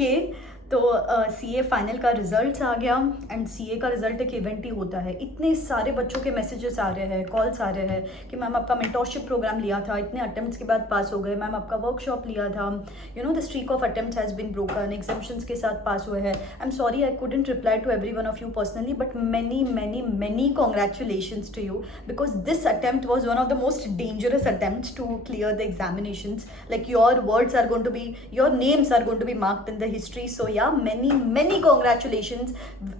Okay, तो CA final का result आ गया एंड सीए का रिजल्ट एक इवेंट ही होता है। इतने सारे बच्चों के मैसेजेस आ रहे हैं, कॉल्स आ रहे हैं कि मैम आपका मेंटोरशिप प्रोग्राम लिया था, इतने अटेम्प्ट्स के बाद पास हो गए, मैम आपका वर्कशॉप लिया था, you know the streak of attempts has been broken, examinations के साथ पास हुए हैं। I am sorry I couldn't reply to every one of you personally, but many many many congratulations to you because this attempt was one of the most dangerous attempts to clear the examinations. Like your words are going to be, your names are going to be marked in the history. So yeah, many congratulations.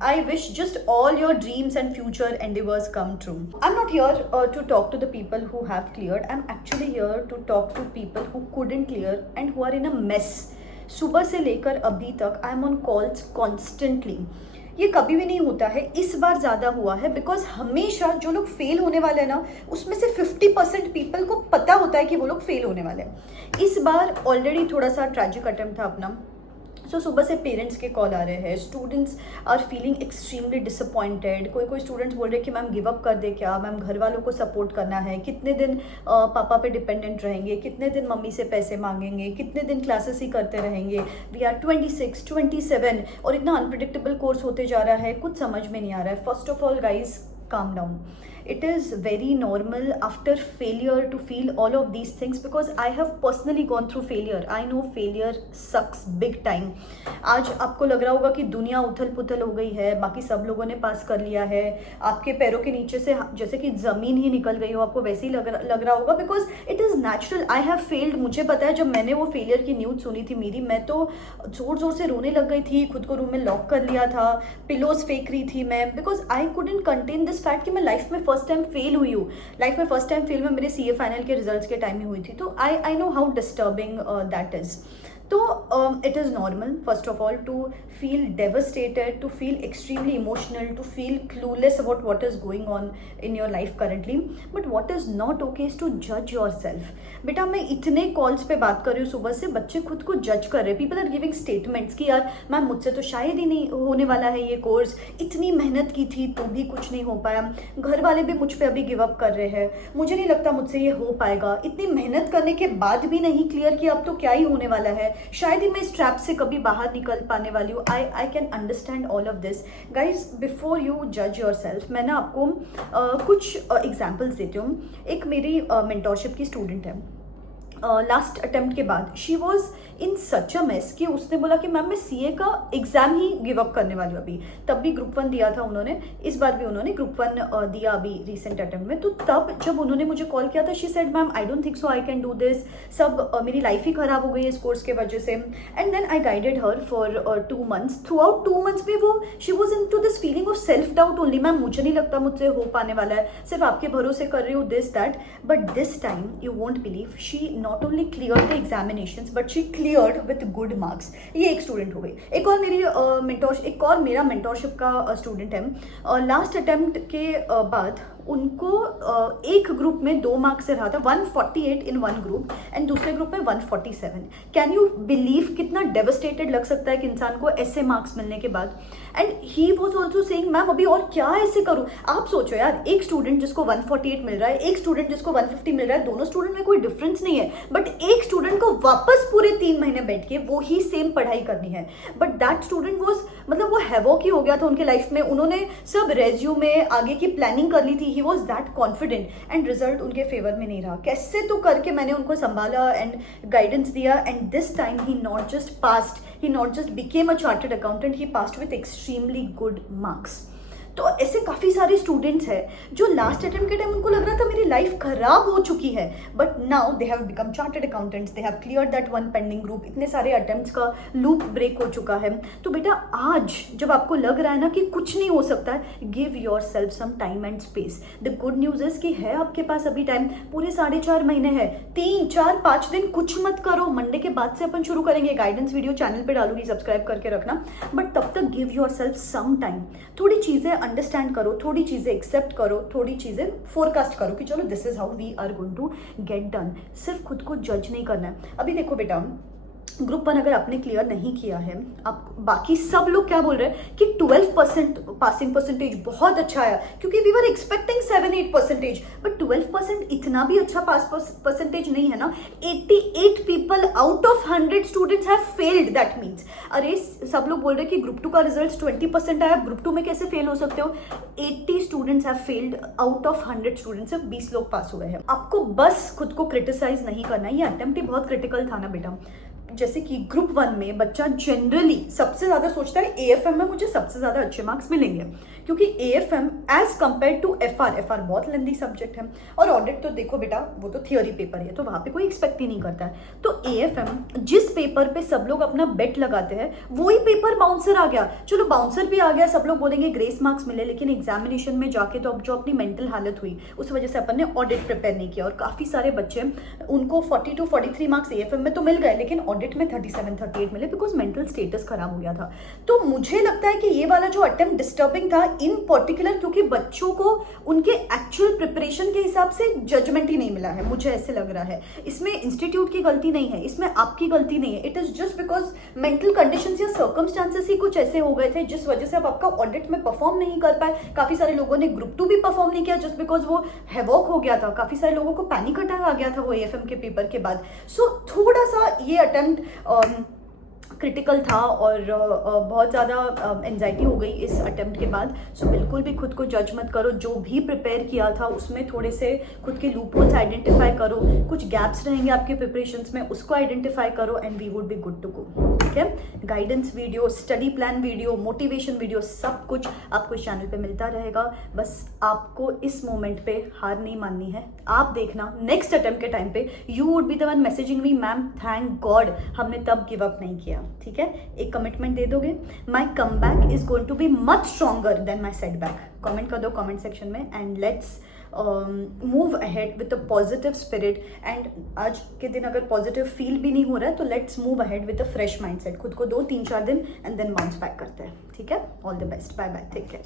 I wish just all your dreams and future endeavors come true. I'm not here to talk to the people who have cleared. I'm actually here to talk to people who couldn't clear and who are in a mess. सुबह से लेकर अभी तक I am on calls constantly. ये कभी भी नहीं होता है, इस बार ज़्यादा हुआ है बिकॉज हमेशा जो लोग फेल होने वाले हैं ना, उसमें से 50% पीपल को पता होता है कि वो लोग फेल होने वाले हैं। इस बार ऑलरेडी थोड़ा सा ट्रैजिक अटेम्प्ट था अपना। सो सुबह से पेरेंट्स के कॉल आ रहे हैं, students are feeling extremely disappointed. कोई स्टूडेंट्स बोल रहे हैं कि मैम गिव अप कर दे क्या, मैम घर वालों को सपोर्ट करना है, कितने दिन पापा पे डिपेंडेंट रहेंगे, कितने दिन मम्मी से पैसे मांगेंगे, कितने दिन क्लासेस ही करते रहेंगे। वी आर 26, 27 और इतना अनप्रिडिक्टेबल कोर्स होते जा रहा है, कुछ समझ में नहीं आ रहा है। First of all guys, calm down. It is very normal after failure to feel all of these things because I have personally gone through failure. I know failure sucks big time. आज आपको लग रहा होगा कि दुनिया उथल पुथल हो गई है, बाकी सब लोगों ने पास कर लिया है, आपके पैरों के नीचे से जैसे कि ज़मीन ही निकल गई हो, आपको वैसे ही लग रहा होगा because it is natural. I have failed. मुझे पता है, जब मैंने वो फेलियर की न्यूज़ सुनी थी मेरी, मैं तो ज़ोर ज़ोर से रोने लग गई थी, खुद को रूम में लॉक कर लिया था, पिलोज फेंक रही थी मैं, because I couldn't contain this fact कि मैं लाइफ में फर्स्ट टाइम फेल हुई हूँ। लाइफ में फर्स्ट टाइम फेल में मेरे सीए फाइनल के रिजल्ट्स के टाइम में हुई थी। तो I know how disturbing that is. तो it is normal first of all to feel devastated, to feel extremely emotional, to feel clueless about what is going on in your life currently, but what is not okay is to जज yourself. बेटा मैं इतने calls पे बात कर रही हूँ सुबह से, बच्चे खुद को जज कर रहे हैं। पीपल आर गिविंग स्टेटमेंट्स कि यार मैम मुझसे तो शायद ही नहीं होने वाला है ये कोर्स, इतनी मेहनत की थी तो भी कुछ नहीं हो पाया, घर वाले भी मुझ पे अभी गिव अप कर रहे हैं, मुझे नहीं लगता मुझसे ये हो पाएगा, इतनी मेहनत करने के बाद भी नहीं क्लियर किया, अब तो क्या ही होने वाला है, शायद ही मैं इस ट्रैप से कभी बाहर निकल पाने वाली हूँ। I can understand all of this guys. Before you जज योर सेल्फ, मैं ना आपको कुछ एग्जाम्पल्स देती हूँ। एक मेरी मेंटोरशिप की स्टूडेंट है, लास्ट अटेम्प्ट के बाद she was in such a mess कि उसने बोला कि मैम मैं सीए का एग्जाम ही गिव अप करने वाली हूँ अभी। तब भी ग्रुप 1 दिया था उन्होंने, इस बार भी उन्होंने ग्रुप 1 दिया अभी रिसेंट अटेम्प्ट में। तो तब जब उन्होंने मुझे कॉल किया था, she said ma'am I don't think so I can do this, सब मेरी लाइफ ही खराब हो गई है इस कोर्स के वजह से। And then I guided her for 2 months। Throughout 2 months में वो she was into this feeling of self doubt only, ma'am मुझे नहीं लगता मुझसे हो पाने वाला है, सिर्फ आपके भरोसे कर रही हूँ, this that. But this time you won't believe, she not only clear the examinations but she cleared with good marks. ये एक स्टूडेंट हो गई। एक और मेरा मेंटोरशिप का स्टूडेंट है, लास्ट अटेम्प्ट के बाद उनको एक ग्रुप में 2 मार्क्स से रहा था, 148 इन वन ग्रुप एंड दूसरे ग्रुप में 147। कैन यू बिलीव कितना डेवस्टेटेड लग सकता है कि इंसान को ऐसे मार्क्स मिलने के बाद। And he was also saying ma'am अभी और क्या ऐसे करूँ। आप सोचो यार, एक स्टूडेंट जिसको 148 मिल रहा है, एक स्टूडेंट जिसको 150 मिल रहा है, दोनों स्टूडेंट में कोई डिफरेंस नहीं है, बट एक स्टूडेंट को वापस पूरे 3 महीने बैठ के वो ही सेम पढ़ाई करनी है। बट दैट स्टूडेंट वॉज, मतलब वो हैवॉक ही हो गया था उनके लाइफ में। उन्होंने सब रेज्यूमे आगे की प्लानिंग कर ली थी, he was that confident and result उनके फेवर में नहीं रहा। कैसे तो करके मैंने उनको संभाला एंड गाइडेंस दिया and this time he not just passed, he not just became a chartered accountant, he passed with extremely good marks। तो ऐसे काफ़ी सारे स्टूडेंट्स हैं जो लास्ट अटेम्प्ट के टाइम उनको लग रहा था मेरी लाइफ खराब हो चुकी है, but now they have become chartered accountants, they have cleared that one pending group, इतने सारे अटेम्प्ट्स का लूप ब्रेक हो चुका है। तो बेटा आज जब आपको लग रहा है ना कि कुछ नहीं हो सकता है, give yourself some time and space. The good news is कि है आपके पास अभी टाइम, पूरे 4.5 महीने है, 3, 4, 5 दिन कुछ मत करो। मंडे के बाद से अपन शुरू करेंगे, गाइडेंस वीडियो चैनल पे डालूंगी, सब्सक्राइब करके रखना। बट तब तक give yourself some time, थोड़ी चीज़ें अंडरस्टैंड करो, थोड़ी चीज़ें एक्सेप्ट करो, थोड़ी चीज़ें फोरकास्ट करो कि चलो this is how we are going to get done. सिर्फ खुद को जज नहीं करना है। अभी देखो बेटा, ग्रुप 1 अगर आपने क्लियर नहीं किया है, आप बाकी सब लोग क्या बोल रहे हैं कि 12% पासिंग परसेंटेज बहुत अच्छा आया, क्योंकि वी वर एक्सपेक्टिंग 7-8%, बट 12% इतना भी अच्छा पास परसेंटेज नहीं है ना। 88 people out of 100 students have failed, that means अरे सब लोग बोल रहे हैं कि ग्रुप 2 का रिजल्ट 20% आया, ग्रुप 2 में कैसे फेल हो सकते हो। 80 students have failed out of 100 students, सिर्फ 20 लोग पास हुए हैं। आपको बस खुद को क्रिटिसाइज नहीं करना है, ये अटेम्प्ट ही बहुत क्रिटिकल था ना बेटा। जैसे कि ग्रुप 1 में बच्चा जनरली सबसे ज्यादा सोचता है एएफएम में मुझे सबसे ज्यादा अच्छे मार्क्स मिलेंगे, क्योंकि AFM as compare to FR बहुत लेंदी सब्जेक्ट है, और ऑडिट तो देखो बेटा वो तो थियोरी पेपर है, तो वहां पे कोई एक्सपेक्ट ही नहीं करता है। तो एएफएम जिस पेपर पे सब लोग अपना बेट लगाते हैं वही पेपर बाउंसर आ गया। चलो बाउंसर भी आ गया, सब लोग बोलेंगे ग्रेस मार्क्स मिले, लेकिन एग्जामिनेशन में जाके तो अब जो अपनी मेंटल हालत हुई उस वजह से अपन ने ऑडिट प्रिपेयर नहीं किया, और काफी सारे बच्चे उनको 42-43 मार्क्स एएफएम में तो मिल गए, लेकिन ऑडिट में 37-38 मिले, बिकॉज मेंटल स्टेटस खराब हो गया था। तो मुझे लगता है कि ये वाला जो अटेम्प्ट डिस्टर्बिंग था इन पर्टिकुलर, क्योंकि बच्चों को उनके एक्चुअल प्रिपरेशन के हिसाब से जजमेंट ही नहीं मिला है, मुझे ऐसे लग रहा है। इसमें इंस्टीट्यूट की गलती नहीं है, इसमें आपकी गलती नहीं है, it is just because mental conditions या सर्कमस्टांसेस ही कुछ ऐसे हो गए थे जिस वजह से आप आपका ऑडिट में परफॉर्म नहीं कर पाए। काफी सारे लोगों ने ग्रुप 2 भी परफॉर्म नहीं किया जस्ट बिकॉज वो हैवॉक हो गया था, काफी सारे लोगों को पैनिक अटैक आ गया था वो एएफएम के पेपर के बाद। सो थोड़ा सा ये अटेम्प्ट क्रिटिकल था, और बहुत ज़्यादा एंजाइटी हो गई इस अटेम्प्ट के बाद। सो बिल्कुल भी खुद को जज मत करो, जो भी प्रिपेयर किया था उसमें थोड़े से खुद के लूप होल्स आइडेंटिफाई करो, कुछ गैप्स रहेंगे आपके प्रिपरेशंस में उसको आइडेंटिफाई करो, and we would be good to go. ठीक है, guidance video, study plan video, motivation video, सब कुछ आपको इस चैनल पे मिलता रहेगा। बस आपको इस मोमेंट पे हार नहीं माननी है। आप देखना नेक्स्ट अटेम्प्ट के टाइम पे you would be the one messaging me, ma'am thank God हमने तब गिव अप नहीं किया। ठीक है, एक कमिटमेंट दे दोगे, my comeback is going to be much stronger than my setback. Comment कर दो कमेंट सेक्शन में, and let's move ahead with a positive spirit. And आज के दिन अगर पॉजिटिव फील भी नहीं हो रहा है तो let's move ahead with a fresh mindset. खुद को 2-3-4 दिन एंड देन बाउंस बैक करते हैं। ठीक है, all the best, bye bye, take care.